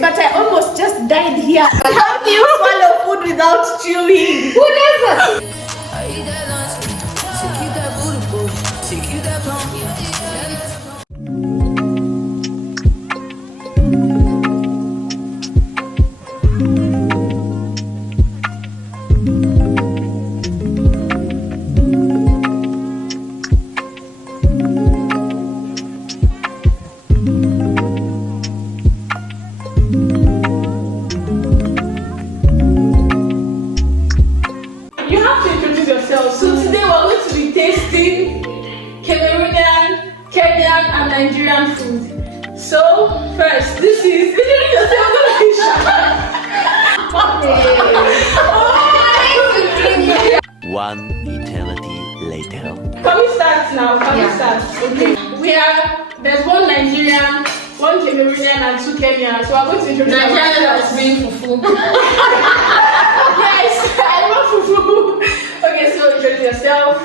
but I almost just died here. How do you swallow food without chewing? Who does that? So today we're going to be tasting Cameroonian, Kenyan and Nigerian food. So first, this is One eternity later. Can we start now? Can we start? Okay. There's one Nigerian, one Cameroonian and two Kenyan. So I'm going to introduce Nigerian is being fufu. Yes, I love fufu. Okay, so introduce yourself.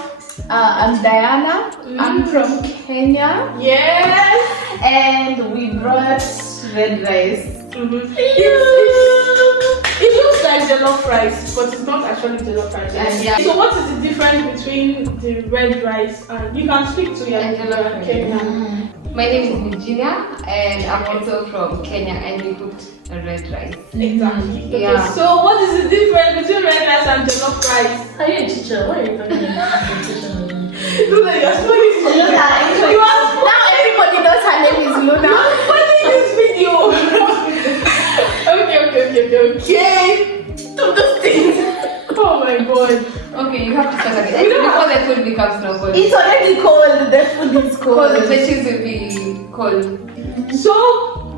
I'm Diana. I'm from Kenya. Yes. And we brought red rice. It looks like jollof rice, but it's not actually jollof rice. Yeah. So what is the difference between the red rice and you can speak to your Kenyan? My name is Virginia and I'm also from Kenya and we cooked a red rice. Exactly. Okay, Yeah. so what is the difference between red rice and jollof rice? Are you a teacher? Why are you talking about Look at your story. Luna. Now everybody knows her name is Luna. What is this video? Okay. Stop those things. Oh my god. Okay, you have to start again. Before the food becomes not cold. It's already cold. The food is Because cold. the fishes will be cold. So,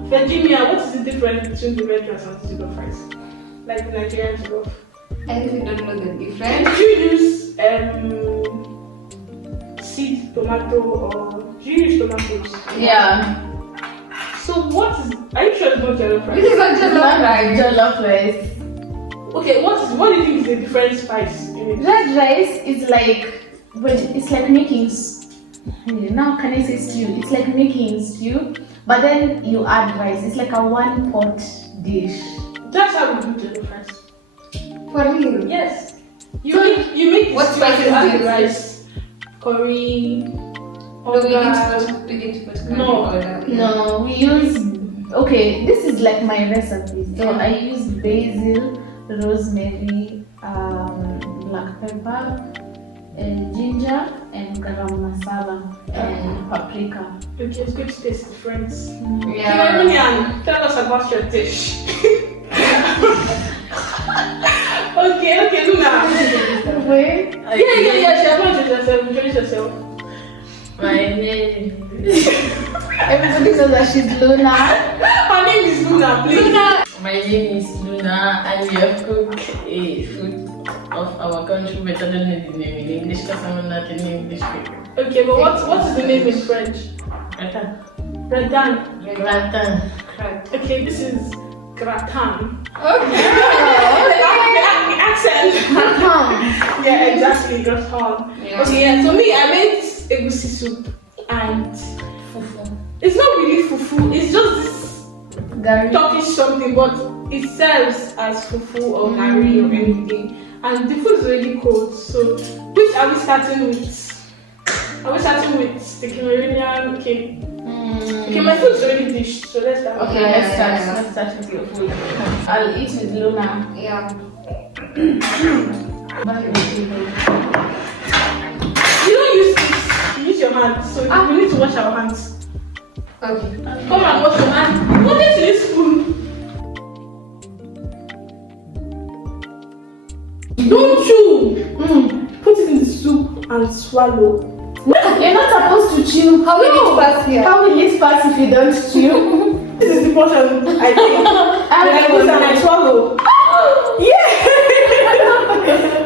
Virginia, what is the difference between the red rice and the jollof rice? Like the Nigerian jollof. I really don't know the difference. Do you use seed tomato or do you use tomatoes? Yeah. So what is? Are you sure it's not jollof rice? This is not jollof rice. Jollof rice. Okay, what do you think is the different spice in it? Red rice is like making now can I say stew? It's like making stew, but then you add rice. It's like a one pot dish. That's how we do jollof rice. For real? Yes. You make What stew, spices you add do you the rice, curry, No, we oregano. didn't put No. No, we use. Okay, this is like my recipe. So Yeah. I use basil, rosemary, black pepper, ginger, and garam masala, and paprika. Okay, it's good to taste the friends. Yeah. Cameroonian, tell us about your dish. Okay, Luna. Wait. Yeah. Introduce yourself. My name Everybody knows that she's Luna. Her name is Luna, please. My name is Luna and we have cooked a food of our country better than the name in English because I'm not an English speaker. Okay, but what is the name in French? Gratin. Gratin. Gratin. Okay, this is gratin. Okay. The accent. Yeah, exactly, gratin. Yeah. Okay, yeah, so me, I made egusi soup and Fufu. it's not really fufu, it's just this Gary. Turkish something, but it serves as fufu or gari or anything. And the food is already cold, so which are we starting with? Are we starting with the Cameroonian cake? Okay, my food is already dished, so let's start. Okay, Yeah, let's start. yeah. Let's start with your food. I'll eat with Luna. Yeah. You don't use this, you use your hands, so we need to wash our hands. Okay. Come and wash your hands. Put it to this spoon. Don't chew. Put it in the soup and swallow. You're not supposed to chew. How will it pass here? How will it pass if you don't chew? This is the portion I think. And I put and I swallow. Yeah.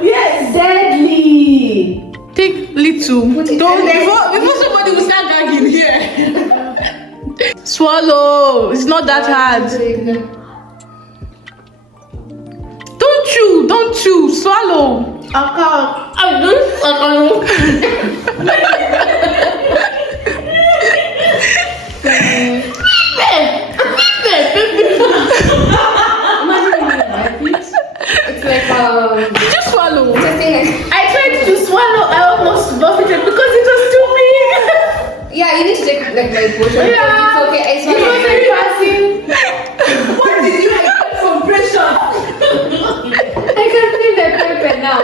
Yes. Deadly. Take little. Don't before somebody will start gagging here. Swallow. It's not that hard. Don't chew. Swallow. I don't. my portion. Yeah. It's okay. I It swallow wasn't it. passing. What did you expect from pressure? I can feel the pepper now.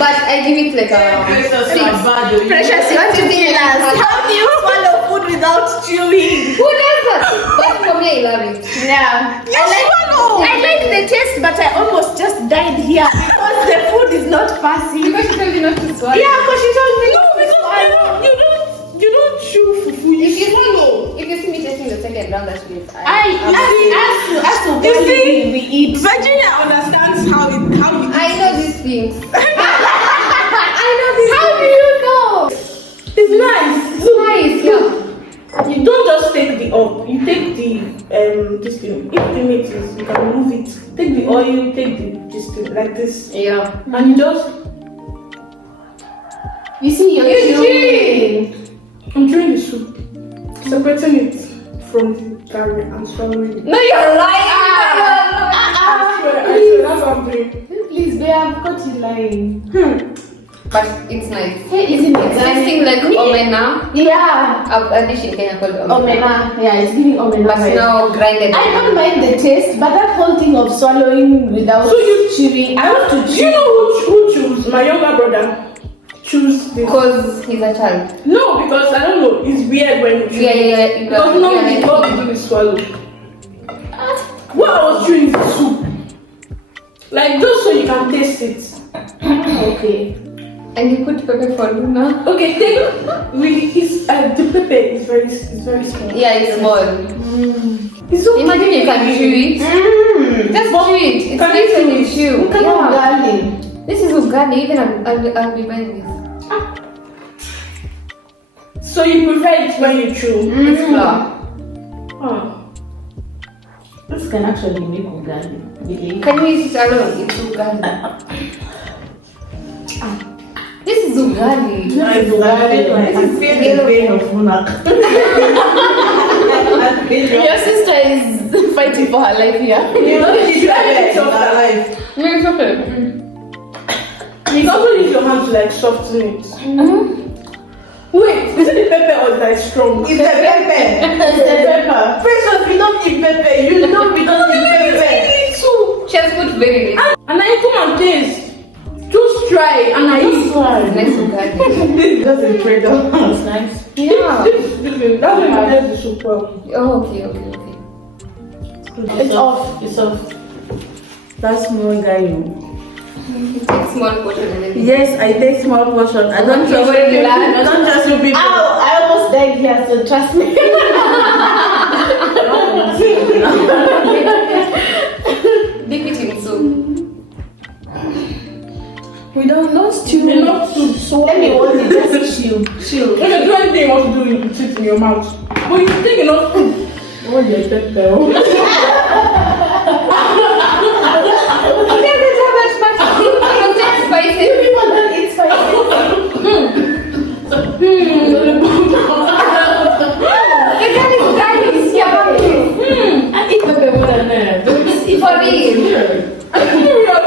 But I give it like a Precious, six. you are bad. Oh. Precious, you want to tell us how do you swallow food without chewing? Who does that? But for me, I love it. Yeah. I like the taste, but I almost just died here because the food is not passing. Because she told you not to swallow. Yeah, because she told me not to swallow. You don't chew fufu. If you see me tasting the second round, that's great. As to what we eat. Virginia understands how it. I know these things. I know these How do things. you know? It's nice. It's nice, yeah. You don't just take the up. You take the this thing. If the meat is, you can remove it. Take the oil. Take this thing like this, Yeah. and you just. You see, you're chewing. I'm chewing the soup, separating it from the curry and swallowing it. No, you're lying. I swear, that's what I'm doing. Please, babe, I've got you lying. But it's nice. Hey, isn't it? It's tasting like omena. Yeah. A dish in Kenya called omena. Omena. Yeah, it's giving omena. But vibes. now grinded. I don't mind the taste, but that whole thing of swallowing without So you- chewing, I have to Do chew. you know who choose? My younger brother choose this. Because he's a child. No, because I don't know. It's weird when you chew. Yeah. Because normally what we do is swallow. What I was chewing is the soup. Like just so you can taste it. Okay. And you put pepper for Luna. Okay, take his the pepper is very small. Yeah, it's small. It's okay. Imagine you can chew it. Just chew it. It's Can nice you when you chew. Look at Yeah. ugali. This is ugali. Even I'll be buying this. So you prefer it when you chew? It's flour. Oh. This can actually make ugali. Really. Can you eat it alone? It's ugali. This is ugali. This is Your sister is fighting for her life here. You don't need to have life. It's okay. You can also use your hand to like soften it. Wait, is it the pepper or is that strong? It's the pepper. It's the pepper. Precious, we don't eat pepper. You know we don't eat pepper. She has put very little. And then you come and taste. Just try and I eat. Nice ugali. That's a trade-off. It's nice. Yeah. That's when you taste the soup well. Oh, okay. It's off. It's off. That's small guy. You take small portion and then. Yes, I take small portion. I don't Okay, trust what did you people. learn? I don't trust you people. Ow! I almost died here, so trust me. Dip it in soup. We don't stew. Enough soup. So Let me hold it. Just chill. Chill. when you do anything you want to do, you put it in your mouth. But you take enough soup. Oh, yeah, pepper. You take spicy. People don't eat spicy. The guy is garlic. Yeah. I eat pepper more than that. For real. I'm serious.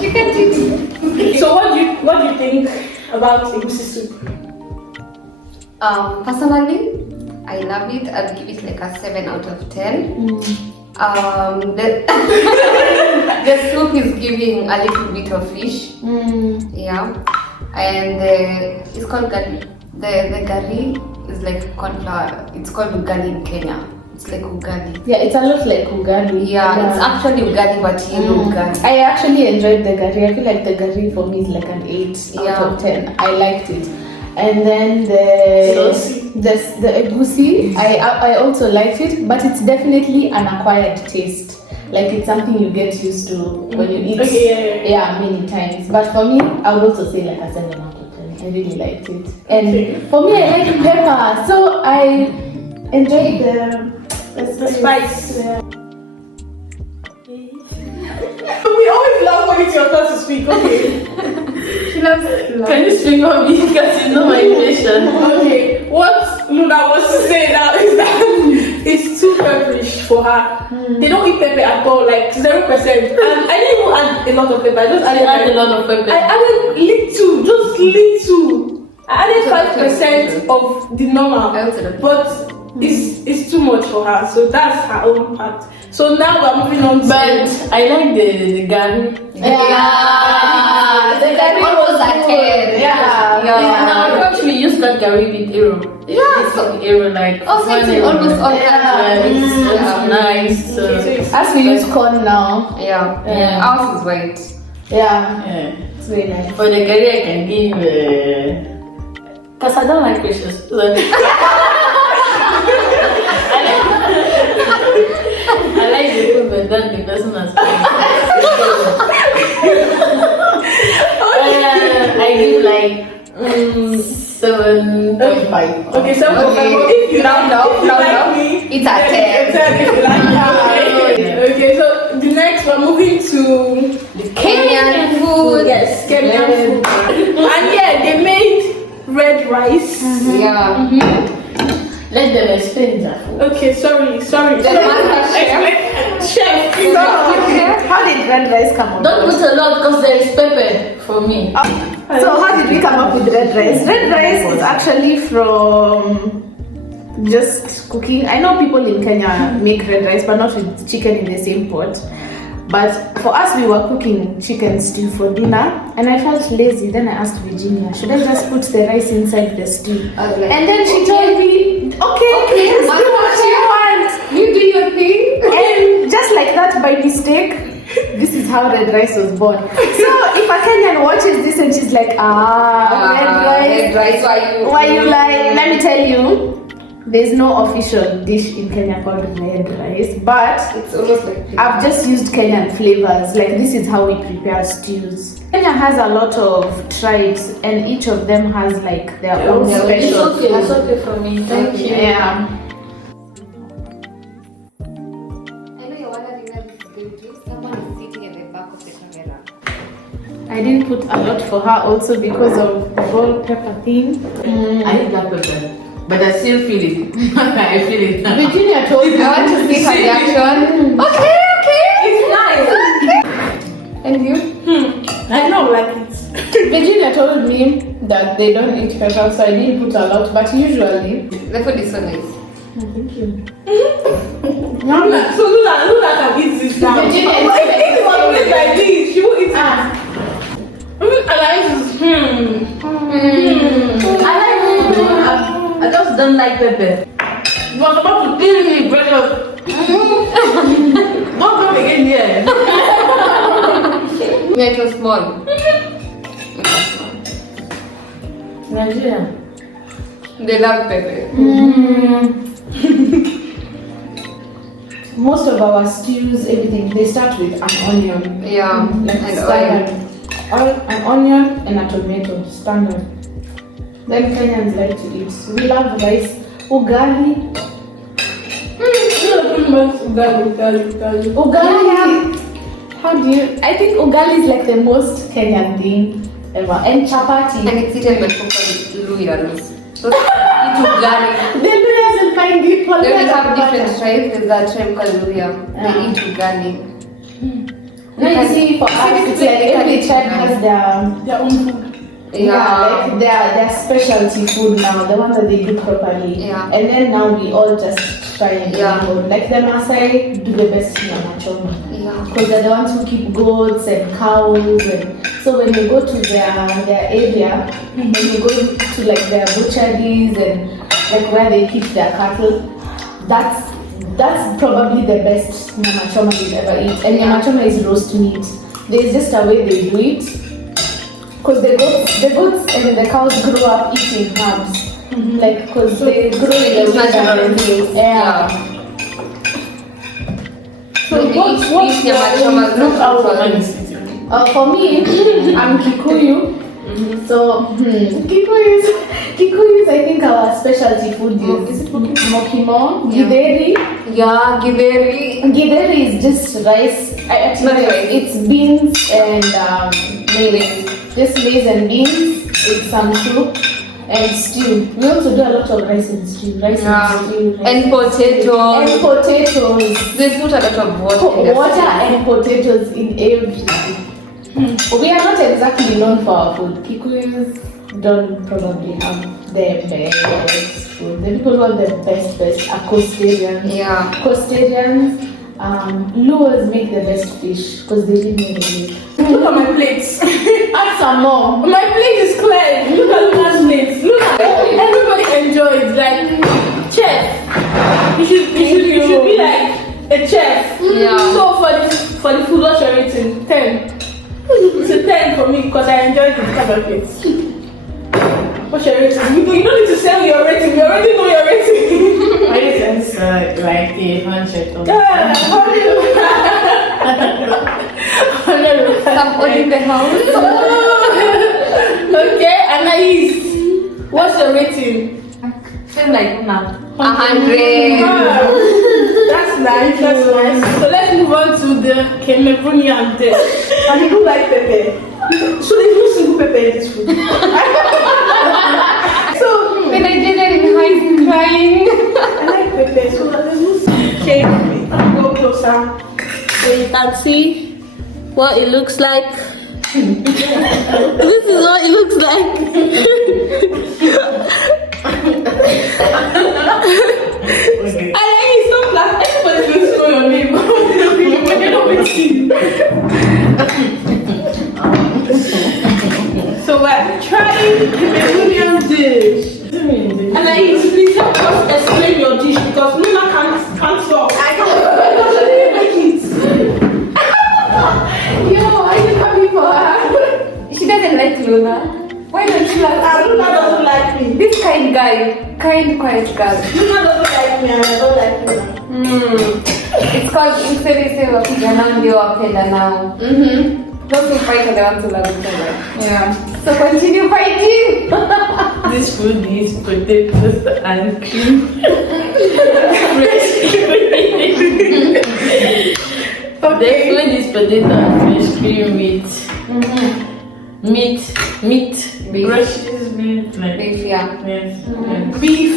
She can't eat. So what do you think about egusi soup? Personally, I love it. I'd give it like a 7 out of 10. The, the soup is giving a little bit of fish. Yeah. And it's called gari. The gari is like corn flour. It's called ugali in Kenya. It's like ugali. Yeah, it's a lot like ugali. Yeah, it's actually ugali, but yellow ugali. I actually enjoyed the gari. I feel like the gari for me is like an 8 out of 10. I liked it. And then the egusi, I also liked it, but it's definitely an acquired taste. Like it's something you get used to when you eat. Okay, Yeah, many times. But for me, I would also say like a 7 out of 10. I really liked it. And for me, I like pepper, so I enjoyed the spice. Yeah. We always love when it's your turn to speak. Okay. She loves Can you speak on me because you know my intention? Okay. What Luna wants to say now is that it's too pepperish for her. They don't eat pepper at all, like 0%. And I didn't even add a lot of pepper. I just added a lot of pepper. I added little, just little. I added 5% of the normal, but it's too much for her. So that's her own part. So now we're moving on to. But I like the gari. Yeah, the gari almost like it. Yeah. In our country, we use that gari with arrow. Yeah, It's like arrow, like also it's almost all it's nice. So As we use corn now. Yeah. Ours is white. Yeah. yeah. It's very nice. For the gari, I can give. Because I don't like fishes. So I like the food, but then the person has I give like 7.5. Okay, 7.5. If you like me, It's a 10. If you like me. Okay, so the next we're moving to Kenyan food. Yes, Kenyan food. And yeah, they made red rice. Yeah. Let them explain that food. Okay, sorry. Chef. How did red rice come up? Don't put a lot because there is pepper for me. So how did we come up with red rice? Red rice is actually from just cooking. I know people in Kenya make red rice, but not with chicken in the same pot. But for us, we were cooking chicken stew for dinner, and I felt lazy. Then I asked Virginia, should I just put the rice inside the stew? And then she told me, okay, just do what you want. You do your thing. And just like that, by mistake, this is how red rice was born. So if a Kenyan watches this and she's like, red rice, why you like? Let me tell you, there's no official dish in Kenya called red rice, but It's almost like I've just used Kenyan flavors. Like this is how we prepare stews. Kenya has a lot of tribes, and each of them has like their own It's special okay, food. it's okay for me. Thank you. Yeah. I know you're wondering where this is going to. Someone is sitting at the back of the camera. I didn't put a lot for her also because of the whole pepper thing. I eat that pepper, but I still feel it. I feel it. Virginia told me. I want to see her reaction. Okay. It's nice. And you? I don't like it. Virginia told me that they don't eat pepper, so I didn't put a lot. But usually, The food is so nice. thank you. So Lula can eat this now. Virginia, If it was made like this, she would eat it. I like this. I like food. I just don't like pepper. You was about to eat me, brother. Don't come again here. Yeah, it was small. Nigeria. They love pepper. Most of our stews, everything, they start with an onion. Yeah. Like And standard. An onion and a tomato, standard. Then Kenyans like to eat. We love rice, ugali. Ugali. How do you? I think ugali is like the most Kenyan thing ever. And chapati. And it's eaten by proper Luyans. So eat ugali. The Luyas will find it. Then we have different tribes. There's a tribe called Luya. They eat ugali. No, you see, for us, it's like every tribe has their own food. Yeah. Like their specialty food now, the ones that they do properly. Yeah. And then now we all just try and Yeah. do it. Like the Maasai do the best nyama choma. Yeah. Because they're the ones who keep goats and cows, and so when you go to their area, when you go to like their butcheries and like where they keep their cattle, that's probably the best nyama choma you'll ever eat. And nyama choma is roast meat. There's just a way they do it. Because the goats and the cows grow up eating herbs. Like, because they grow in the natural winter. things. Yeah. So what's nyama choma not our For me, I'm Kikuyu. So, Kikuyus, I think our specialty food is mokimo, githeri. Yeah, githeri. Githeri is just rice. Actually, it's beans and maize. Just maize and beans with some soup. and stew. We also do a lot of rice and stew. Rice and stew. And potatoes. And potatoes. They put a lot of water in the Water stew. and potatoes in everything. We are not exactly known for our food. Kikuyus don't probably have the best food. The people who have the best are Coastarians. Yeah. Coastarians. Luas make the best fish because they live near the lake. Look at my plates. Add some more. My plate is clear. Look at Luna's plate. Look at everybody enjoys. Like chef. You should be like a chef. Yeah. So for the food, what's your rating? 10. It's a 10 for me because I enjoyed the kind of plate. What's your rating? You don't need to say your rating. You already know your rating. My sense like 100. Yeah. Some in the house. Okay, Anais, what's your rating? Same like now. 100. That's nice, that's nice. So let's move on to the Cameroonian dish. And you do like pepper. So there's no single pepper in this food. So When I did it in high school crying. I like pepper, so there's no single pepper. Go closer so you can see what it looks like. This is what it looks like. I stop laughing. Everybody's going to know your name. When you know it's you. So we're trying the Cameroonian dish. And please help us explain your dish because Luna can't talk. I can't make it. Yo, are you coming for her? She doesn't like Luna. Why don't you like Luna doesn't like me. this kind guy? Kind, quiet girl. Luna doesn't like me and I don't like Luna. It's called Instead of Kijana ndio wapenda now. Those who fight are the ones who love each other. Yeah. So continue fighting. This food is potatoes and cream. The food is potato and fresh cream with meat. Beef. Brushes meat like Beef, yeah. yes. Beef,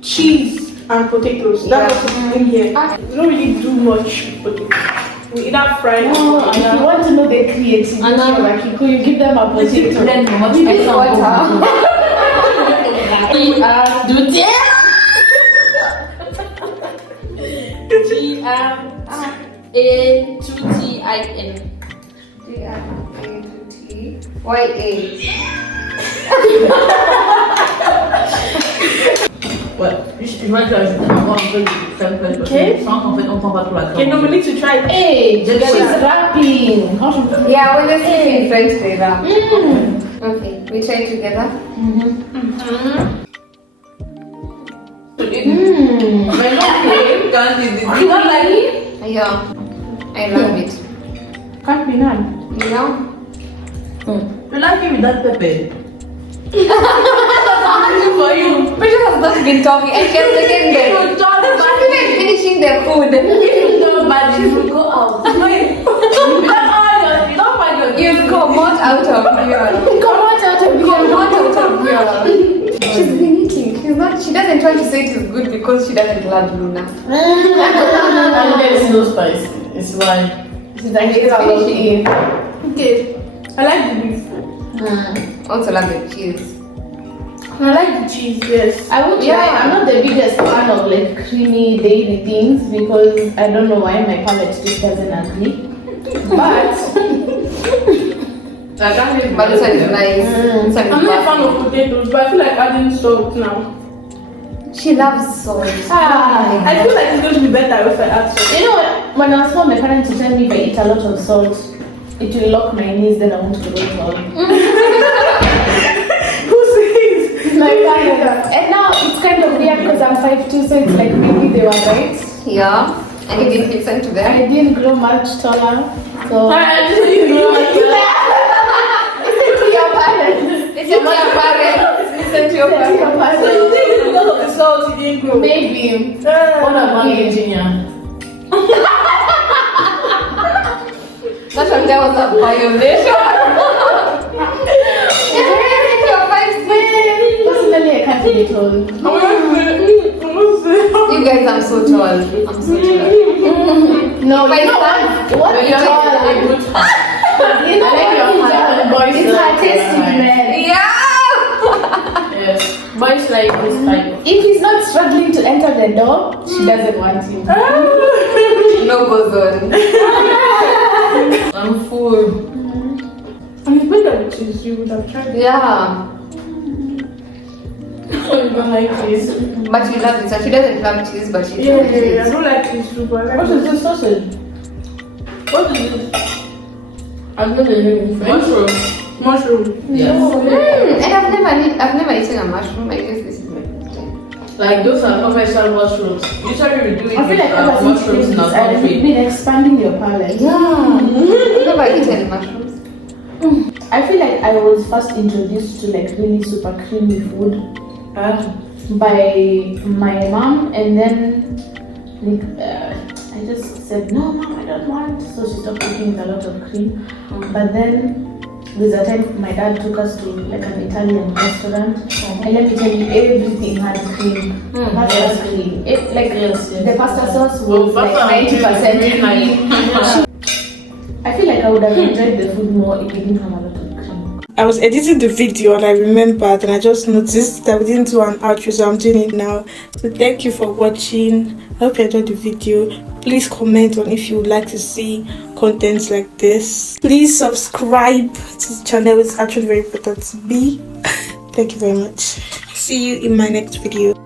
cheese, and potatoes. That's what's in here. We don't really do much with potatoes. We either fry it Oh, if you want to know the creativity of Kikuyu, you give them a potato. Then how much With water. GRATTIN. Yeah. Imagine on fait simple. Okay. Sans en fait on prend pas trop la Okay, no, we need to try it. Hey, she's rapping. Yeah, when they speak in French, they rap. Okay, we try together. You don't like it? Yeah, I love it. Can't be none. You know? You like it with that pepper? For you. Precious has not been talking and she has taken the You don't She's even finishing the food. If you don't buy this, you go out. You don't buy your You come out of here. Come on out of here. She's been eating. She doesn't try to say it is good because she doesn't love Luna. And there's no spice. It's why. She's like, she's finishing. Okay, I like the beef. Also love the cheese. I like the cheese, yes. I would try. Yeah. I'm not the biggest fan of like creamy dairy things because I don't know why my palate just doesn't agree. But But this one is nice. This one is I'm not a fan lovely. of potatoes, but I feel like adding salt now. She loves salt. I feel like it's going to be better if I add salt. you know what? When I was small, my parents would tell me if I eat a lot of salt, it will lock my knees. Then I won't go tall. Who says? My parents. And now it's kind of weird because I'm 5'2", so it's like maybe they were right. Yeah. And you didn't listen to them. I didn't grow much taller, so. I just need to know Listen to your parents. Listen to your parents. Listen to your Listen to your parents. So you parents. think it's because of the salt you didn't grow? Maybe. What about Virginia? That one there was a violation. You're 5'6". Personally, can't be tall. You guys, I'm so tall. I'm so tall. No, If I you know stand, what? But you're Tall. like a good heart. You know I like your what? heart. Boys It's like artistic, your heart. man. Yeah. Yes. Boys like this type. If he's not struggling to enter the door, she doesn't want him. No goes on. I'm full. And you put that with cheese, you would have tried it. Yeah. You don't like this? But she loves it. So she doesn't love cheese, but she Yeah, loves yeah, yeah. I it. don't like cheese too, but I like What is this sausage? What is this? I'm not a living mushroom. mushroom. Yes. And I've never eaten a mushroom. I guess this is my first time. Like those are commercial mushrooms. Usually we do it I feel with like ever since mushrooms in this, our I've country. been expanding your palate. Yeah. I've never eaten mushrooms. I feel like I was first introduced to like really super creamy food by my mom, and then like, I just said no, mom, I don't want. So she stopped cooking with a lot of cream. But then there's a time my dad took us to like an Italian restaurant, and let me tell you, everything had cream. Pasta yes. cream. Yes. The pasta sauce Well, was like pasta 90% is really nice. cream. I feel like I would have enjoyed the food more if it didn't have a lot of cream. I was editing the video and I remembered and I just noticed that we didn't do an outro, so I'm doing it now. So thank you for watching. I hope you enjoyed the video. Please comment on if you would like to see contents like this. Please subscribe to the channel. It's actually very important to be. Thank you very much. See you in my next video.